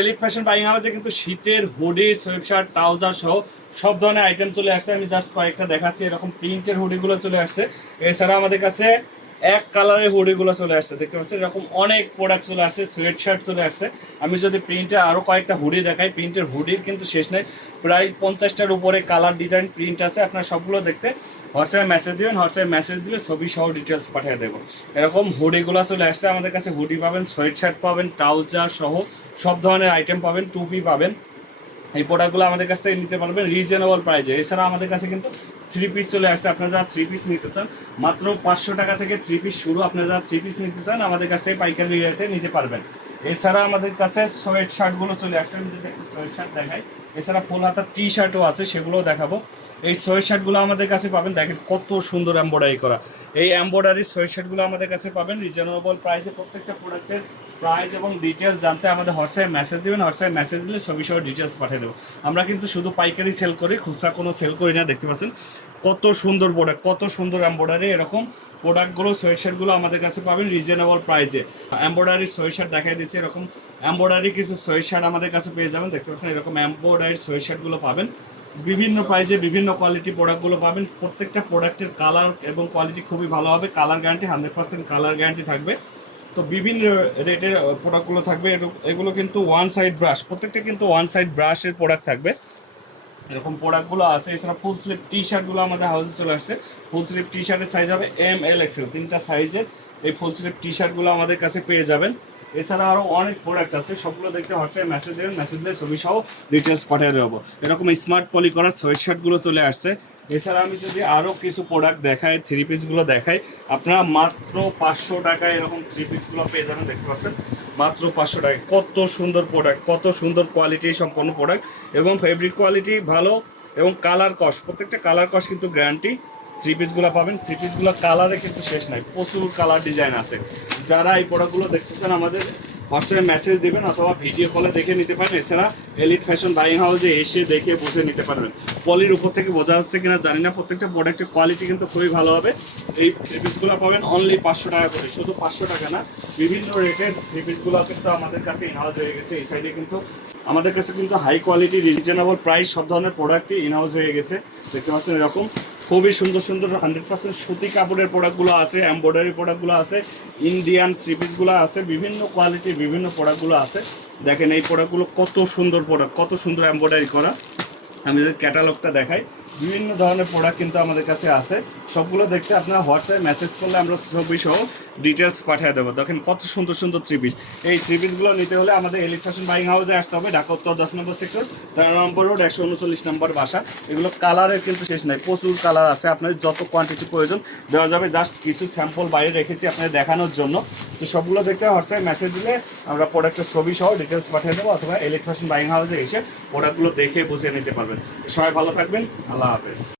Elite fashion buying হাউসে কিন্তু শীতের হুডি সোয়েবশার্ট ট্রাউজার সহ সব ধরনের আইটেম চলে আসছে। আমি জাস্ট কয়েকটা দেখাচ্ছি, এরকম প্রিন্টের হুডিগুলো চলে আসছে। এছাড়া আমাদের কাছে এক কালারের হুডিগুলো চলে আসছে, দেখতে পাচ্ছেন? এরকম অনেক প্রোডাক্ট চলে আসছে সোয়েট শার্ট চলে আসছে। আমি যদি প্রিন্টে আরও কয়েকটা হুডি দেখাই প্রিন্টের হুডির কিন্তু শেষ নেই। প্রায় পঞ্চাশটার উপরে কালার ডিজাইন প্রিন্ট আছে, আপনারা সবগুলো দেখতে হোয়াটসঅ্যাপে মেসেজ দিবেন, হোয়াটসঅ্যাপে মেসেজ দিলে ছবি সহ ডিটেলস পাঠিয়ে দেবো। এরকম হুডিগুলো চলে আসছে, আমাদের কাছে হুডি পাবেন সোয়েট শার্ট পাবেন ট্রাউজার সহ সব ধরনের আইটেম পাবেন, টুপি পাবেন। এই প্রোডাক্টগুলো আমাদের কাছ থেকে নিতে পারবেন রিজনেবল প্রাইজে এছাড়া আমাদের কাছে কিন্তু থ্রি পিস চলে আসছে। আপনারা যারা থ্রি পিস নিতে চান, মাত্র পাঁচশো টাকা থেকে থ্রি পিস শুরু আপনারা যারা থ্রি পিস নিতে চান, আমাদের কাছ থেকে পাইকারি রেটে নিতে পারবেন। এছাড়া আমাদের কাছে সোয়েট শার্টগুলো চলে আসছে। আমি যদি সোয়েট শার্ট দেখাই। এছাড়া ফুল হাতার টি শার্টও আছে, সেগুলোও দেখাবো। এই সোয়েট শার্টগুলো আমাদের কাছে পাবেন, দেখেন কত সুন্দর এম্ব্রয়ডারি করা। এই এম্ব্রয়ডারি সোয়েট শার্টগুলো আমাদের কাছে পাবেন রিজনেবল প্রাইসে প্রত্যেকটা প্রোডাক্টের প্রাইস এবং ডিটেলস জানতে আমাদের হোয়াটসঅ্যাপে মেসেজ দেবেন, হোয়াটসঅ্যাপে মেসেজ দিলে ছবি সহ ডিটেলস পাঠিয়ে দেবো। আমরা কিন্তু শুধু পাইকারি সেল করি, খুচরা কোনো সেল করি না, দেখতে পাচ্ছেন। কত সুন্দর প্রোডাক্ট কত সুন্দর এম্ব্রয়ডারি এরকম প্রোডাক্টগুলো সোয়েশার্টগুলো আমাদের কাছে পাবেন রিজনেবল প্রাইসে এম্ব্রয়ডারি সোয়েশার্ট দেখাই দিচ্ছে, এরকম এম্ব্রয়ডারি কিছু সোয়েশার্ট আমাদের কাছে পেয়ে যাবেন। দেখতে পাচ্ছেন, এরকম এম্ব্রয়ডারি সোয়েশার্টগুলো পাবেন। বিভিন্ন প্রাইজে বিভিন্ন কোয়ালিটি প্রোডাক্টগুলো পাবেন। প্রত্যেকটা প্রোডাক্টের কালার এবং কোয়ালিটি খুবই ভালো হবে। Colour guarantee hundred percent colour guarantee থাকবে। তো বিভিন্ন রেটের প্রোডাক্টগুলো থাকবে। এগুলো কিন্তু ওয়ান সাইড ব্রাশ প্রত্যেকটা কিন্তু ওয়ান সাইড ব্রাশের প্রোডাক্ট থাকবে। এরকম প্রোডাক্টগুলো আছে। এছাড়া ফুল স্লিপ টি শার্টগুলো আমাদের হাউসে চলে আসছে। ফুল স্লিপ টি শার্টের সাইজ হবে এম এল এক্সেল তিনটা সাইজের এই ফুল স্লিপ টি শার্টগুলো আমাদের কাছে পেয়ে যাবেন। এছাড়া আরও অনেক প্রোডাক্ট আছে, সবগুলো দেখতে হোয়াটসঅ্যাপে মেসেজ দেবেন মেসেজ দিয়ে ছবি সহ ডিটেলস পাঠিয়ে দেবো। এরকম স্মার্ট পলি করা সোয়েট শার্টগুলো চলে আসছে। এছাড়া আমি যদি আরও কিছু প্রোডাক্ট দেখাই থ্রি পিসগুলো দেখাই, আপনারা মাত্র পাঁচশো টাকায় এরকম থ্রি পিসগুলো পেয়ে যাবেন, দেখতে পাচ্ছেন? মাত্র পাঁচশো টাকায়। কত সুন্দর প্রোডাক্ট কত সুন্দর কোয়ালিটি সম্পন্ন প্রোডাক্ট এবং ফেব্রিক কোয়ালিটি ভালো এবং কালার কস প্রত্যেকটা কালার কস কিন্তু গ্যারান্টি থ্রি পিসগুলো পাবেন। থ্রি পিসগুলো কালারে কিন্তু শেষ নাই। প্রচুর কালার ডিজাইন আছে। যারা এই প্রোডাক্টগুলো দেখতেছেন আমাদের, হোয়াটসঅ্যাপে মেসেজ দেবেন অথবা ভিডিও কলে দেখে নিতে পারেন। এছাড়া এলিট ফ্যাশন বাইং হাউসে এসে দেখে বুঝে নিতে পারবেন। পলির উপর থেকে বোঝা যাচ্ছে কিনা জানি না। প্রত্যেকটা প্রোডাক্টের কোয়ালিটি কিন্তু খুবই ভালো হবে। এই থ্রি পিসগুলো পাবেন অনলি পাঁচশো টাকা করে। শুধু পাঁচশো টাকা না, বিভিন্ন রেটের থ্রি পিসগুলো কিন্তু আমাদের কাছে ইনহাউস হয়ে গেছে। এই সাইডে কিন্তু আমাদের কাছে কিন্তু হাই কোয়ালিটি রিজনেবল প্রাইস সব ধরনের প্রোডাক্টই ইনহাউস হয়ে গেছে। দেখতে পাচ্ছেন এরকম। খুবই সুন্দর সুন্দর হান্ড্রেড পার্সেন্ট সুতি কাপড়ের প্রোডাক্টগুলো আছে এমব্রয়ডারি প্রোডাক্টগুলো আছে ইন্ডিয়ান থ্রি পিসগুলো আছে, বিভিন্ন কোয়ালিটির বিভিন্ন প্রোডাক্টগুলো আছে। দেখেন এই প্রোডাক্টগুলো কত সুন্দর প্রোডাক্ট কত সুন্দর এমব্রয়ডারি করা। আমি যদি ক্যাটালগটা দেখাই, বিভিন্ন ধরনের প্রোডাক্ট কিন্তু আমাদের কাছে আছে। সবগুলো দেখতে আপনারা হোয়াটসঅ্যাপে মেসেজ করলে আমরা ছবি সহ ডিটেলস পাঠিয়ে দেবো। দেখেন কত সুন্দর সুন্দর থ্রি পিস এই থ্রি পিসগুলো নিতে হলে আমাদের এলিট ফ্যাশন বাইং হাউসে আসতে হবে, ঢাকা উত্তর দশ নম্বর সেক্টর তেরো নম্বর রোড একশো উনচল্লিশ নম্বর বাসা। এগুলো কালারের কিন্তু শেষ নাই, প্রচুর কালার আছে, আপনাদের যত কোয়ান্টিটি প্রয়োজন দেওয়া যাবে। জাস্ট কিছু স্যাম্পল বাইরে রেখেছি আপনাদের দেখানোর জন্য। সবগুলো দেখতে হোয়াটসঅ্যাপে মেসেজ দিলে আমরা প্রোডাক্টের ছবি সহ ডিটেলস পাঠিয়ে দেবো অথবা ইলেকট্রিশিয়ান বাইং হাউসে এসে প্রোডাক্টগুলো দেখে বুঝে নিতে পারবেন। সবাই ভালো থাকবেন, আল্লাহ হাফেজ।